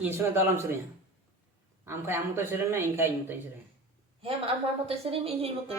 इन संगे तो आलम सेरें आम खाए आम मतो सेरें में इन खाए इन मतो सेरें हेम आम मतो सेरें में इन मतो